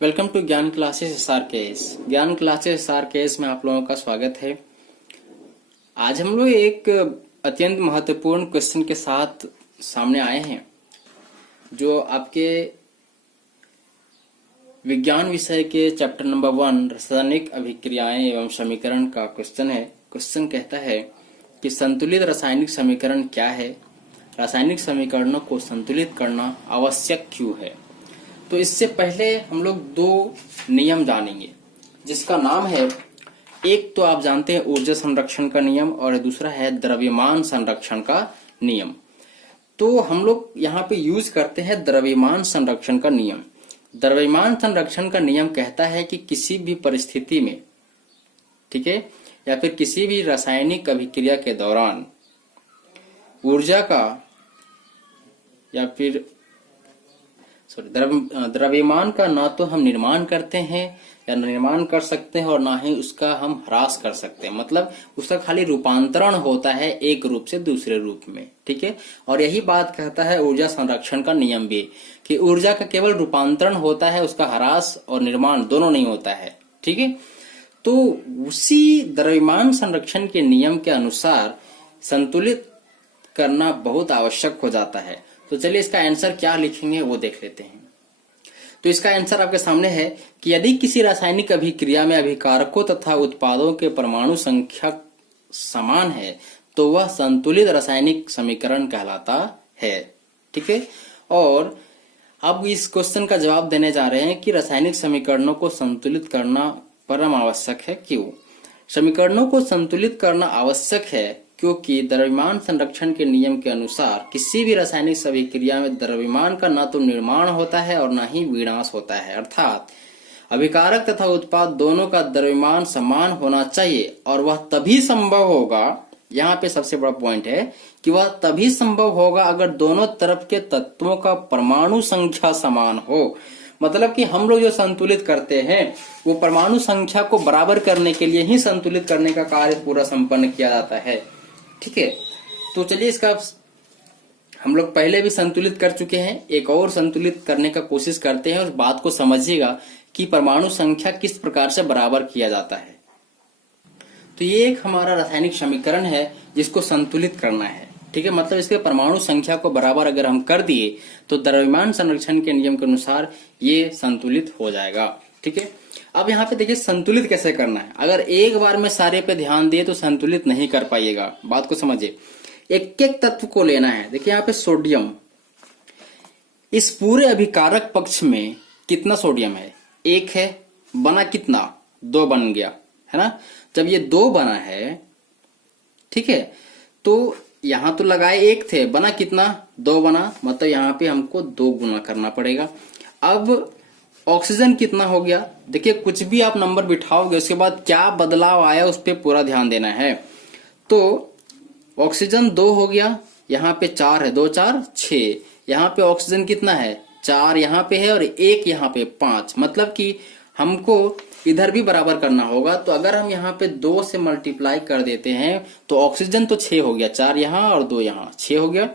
Welcome to ज्ञान classes SRKS। ज्ञान classes SRKS में आप लोगों का स्वागत है। आज हम लोग एक अत्यंत महत्वपूर्ण क्वेश्चन के साथ सामने आए हैं, जो आपके विज्ञान विषय के चैप्टर नंबर 1 रासायनिक अभिक्रियाएं एवं समीकरण का क्वेश्चन है। क्वेश्चन कहता है कि संतुलित रासायनिक समीकरण क्या है, रासायनिक समीकरणों को संतुलित करना आवश्यक क्यों है। तो इससे पहले हम लोग दो नियम जानेंगे, जिसका नाम है, एक तो आप जानते हैं ऊर्जा संरक्षण का नियम और दूसरा है द्रव्यमान संरक्षण का नियम। तो हम लोग यहाँ पे यूज करते हैं द्रव्यमान संरक्षण का नियम। द्रव्यमान संरक्षण का नियम कहता है कि किसी भी परिस्थिति में, ठीक है, या फिर किसी भी रासायनिक अभिक्रिया के दौरान ऊर्जा का या फिर द्रव्यमान का ना तो हम निर्माण करते हैं या निर्माण कर सकते हैं और ना ही उसका हम ह्रास कर सकते हैं। मतलब उसका खाली रूपांतरण होता है एक रूप से दूसरे रूप में, ठीक है। और यही बात कहता है ऊर्जा संरक्षण का नियम भी, कि ऊर्जा का केवल रूपांतरण होता है, उसका ह्रास और निर्माण दोनों नहीं होता है, ठीक है। तो उसी द्रव्यमान संरक्षण के नियम के अनुसार संतुलित करना बहुत आवश्यक हो जाता है। तो चलिए इसका आंसर क्या लिखेंगे वो देख लेते हैं। तो इसका आंसर आपके सामने है कि यदि किसी रासायनिक अभिक्रिया में अभिकारकों तथा उत्पादों के परमाणु संख्या समान है तो वह संतुलित रासायनिक समीकरण कहलाता है, ठीक है। और अब इस क्वेश्चन का जवाब देने जा रहे हैं कि रासायनिक समीकरणों को संतुलित करना परम आवश्यक है। क्यों समीकरणों को संतुलित करना आवश्यक है? क्योंकि द्रव्यमान संरक्षण के नियम के अनुसार किसी भी रासायनिक अभिक्रिया में द्रव्यमान का न तो निर्माण होता है और न ही विनाश होता है। अर्थात अभिकारक तथा उत्पाद दोनों का द्रव्यमान समान होना चाहिए, और वह तभी संभव होगा, यहाँ पे सबसे बड़ा पॉइंट है कि वह तभी संभव होगा अगर दोनों तरफ के तत्वों का परमाणु संख्या समान हो। मतलब कि हम लोग जो संतुलित करते हैं वो परमाणु संख्या को बराबर करने के लिए ही संतुलित करने का कार्य पूरा संपन्न किया जाता है, ठीक है। तो चलिए इसका हम लोग पहले भी संतुलित कर चुके हैं, एक और संतुलित करने का कोशिश करते हैं। उस बात को समझिएगा कि परमाणु संख्या किस प्रकार से बराबर किया जाता है। तो ये एक हमारा रासायनिक समीकरण है जिसको संतुलित करना है, ठीक है। मतलब इसके परमाणु संख्या को बराबर अगर हम कर दिए तो द्रव्यमान संरक्षण के नियम के अनुसार ये संतुलित हो जाएगा, ठीक है। अब यहाँ पे देखिए संतुलित कैसे करना है। अगर एक बार में सारे पे ध्यान दिए तो संतुलित नहीं कर पाइएगा। बात को समझिए, एक एक तत्व को लेना है। देखिए यहाँ पे सोडियम, इस पूरे अभिकारक पक्ष में कितना सोडियम है? 1 है। बना कितना? 2 बन गया, है ना। जब ये 2 बना है, ठीक है, तो यहां तो लगाए 1 थे, बना कितना? 2 बना। मतलब यहाँ पे हमको 2 गुना करना पड़ेगा। अब ऑक्सीजन कितना हो गया? देखिए कुछ भी आप नंबर बिठाओगे उसके बाद क्या बदलाव आया उस पर पूरा ध्यान देना है। तो ऑक्सीजन 2 हो गया, यहाँ पे 4 है, 2 4 6। यहाँ पे ऑक्सीजन कितना है? 4 यहाँ पे है और 1 यहाँ पे 5। मतलब कि हमको इधर भी बराबर करना होगा। तो अगर हम यहाँ पे 2 से मल्टीप्लाई कर देते हैं तो ऑक्सीजन तो 6 हो गया, 4 यहाँ और 2 यहाँ, 6 हो गया।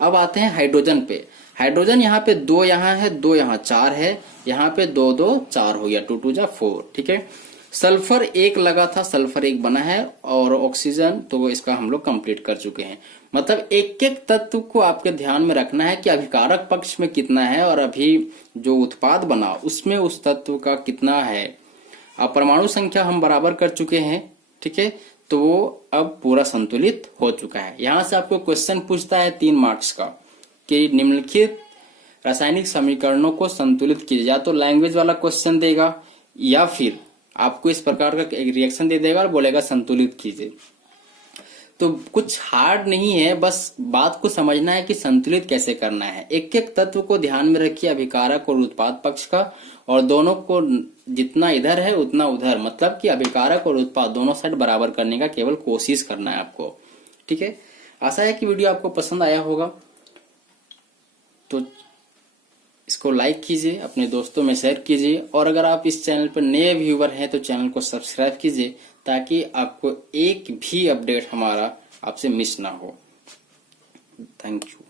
अब आते हैं हाइड्रोजन पे। हाइड्रोजन यहाँ पे 2 यहाँ है, 2 यहाँ 4 है, यहाँ पे 2 2 4 हो गया, 2 2 जा 4, ठीक है। सल्फर 1 लगा था, सल्फर 1 बना है, और ऑक्सीजन तो इसका हम लोग कंप्लीट कर चुके हैं। मतलब एक एक तत्व को आपके ध्यान में रखना है कि अभिकारक पक्ष में कितना है और अभी जो उत्पाद बना उसमें उस तत्व का कितना है। अब परमाणु संख्या हम बराबर कर चुके हैं, ठीक है। तो वो अब पूरा संतुलित हो चुका है। यहाँ से आपको क्वेश्चन पूछता है 3 मार्क्स का कि निम्नलिखित रासायनिक समीकरणों को संतुलित कीजिए। या तो लैंग्वेज वाला क्वेश्चन देगा या फिर आपको इस प्रकार का एक रिएक्शन दे देगा और बोलेगा संतुलित कीजिए। तो कुछ हार्ड नहीं है, बस बात को समझना है कि संतुलित कैसे करना है। एक एक तत्व को ध्यान में रखिए, अभिकारक और उत्पाद पक्ष का, और दोनों को जितना इधर है उतना उधर। मतलब कि अभिकारक और उत्पाद दोनों साइड बराबर करने का केवल कोशिश करना है आपको, ठीक है। आशा है कि वीडियो आपको पसंद आया होगा। तो इसको लाइक कीजिए, अपने दोस्तों में शेयर कीजिए, और अगर आप इस चैनल पर नए व्यूवर हैं तो चैनल को सब्सक्राइब कीजिए ताकि आपको एक भी अपडेट हमारा आपसे मिस ना हो। Thank you.